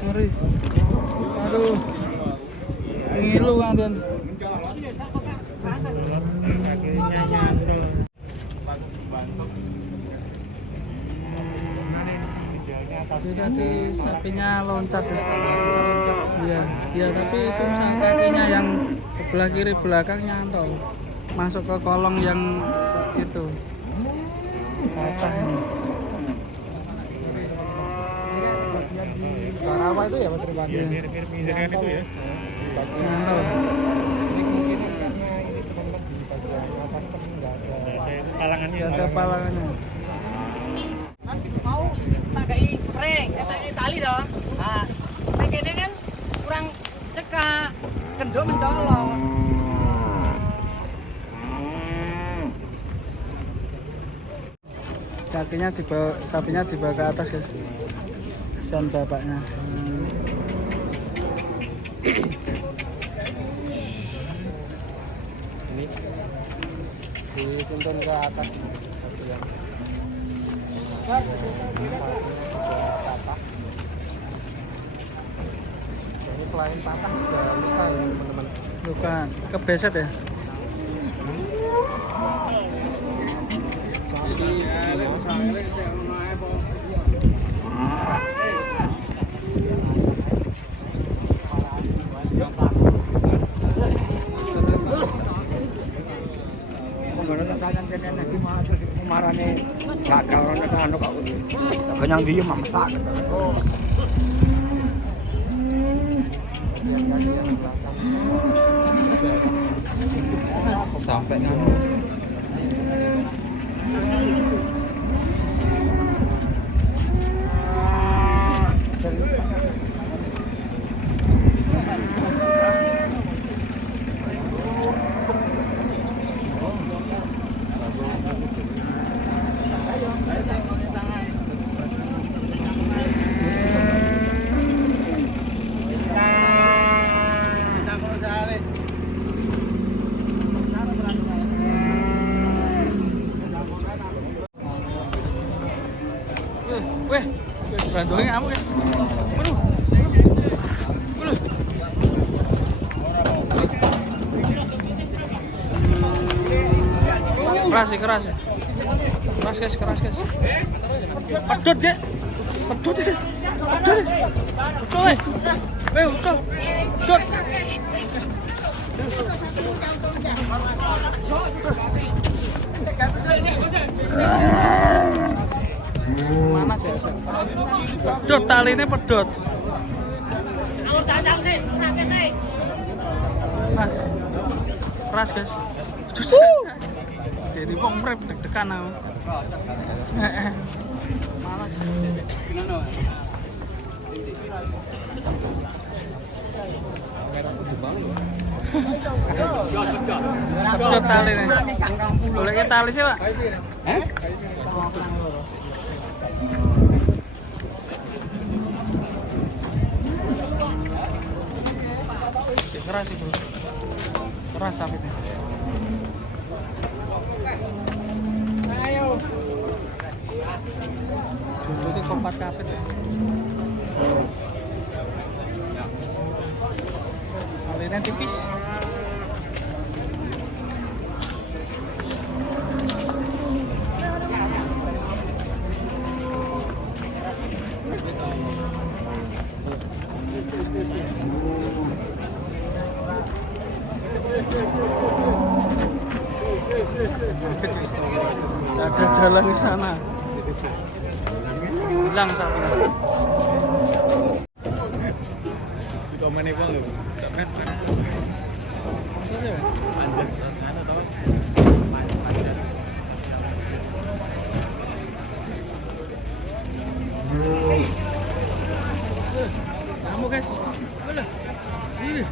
Ngeri. Aduh. Ngilu kan. Tadi sapinya loncat ya. Iya, iya tapi itu kakinya yang sebelah kiri belakang nyantol. Masuk ke kolong yang itu. Patah ini. Rawa itu ya Mas Rifan? Iya. Mirip-mirip itu ya. Nyantol. Ini kemungkinan karena ini teman-teman di bagian atas kan nggak ada. Itu palangannya. Nggak ada palangannya. Mau tak kayak prank, kayak tali dong. Nah, ini kan kurang cekak, kendor mencolok. Kakinya dibawa, sapinya dibawa ke atas ya. Kasihan bapaknya. Ini dituntun ke atas. Kasihan. Ini selain patah juga luka ya teman-teman. Luka kebeset ya. Kenyang diem masak. Sampai nganu. Weh, bandungnya kamu ya. Waduh. Waduh. Keras ya, keras ya. Keras guys. Pedot ya. Pedot ya. Pedot. Pedot. Pedot. Pedot. Mana sih? Pedot, tali ini pedot. Nah, keras guys. Jadi wong rep deg-degan aku. Mana sih? Pedot tali nih. Boleh ke tali sih, Pak? Keras sih bro, keras sapinya. Duduknya kompat kapit ya. Aliran tipis. Ada jalan di sana. Hilang sapinya. Di komen itu lho. Sampean panjang sana tau. Kamu guys. Boleh. Ini.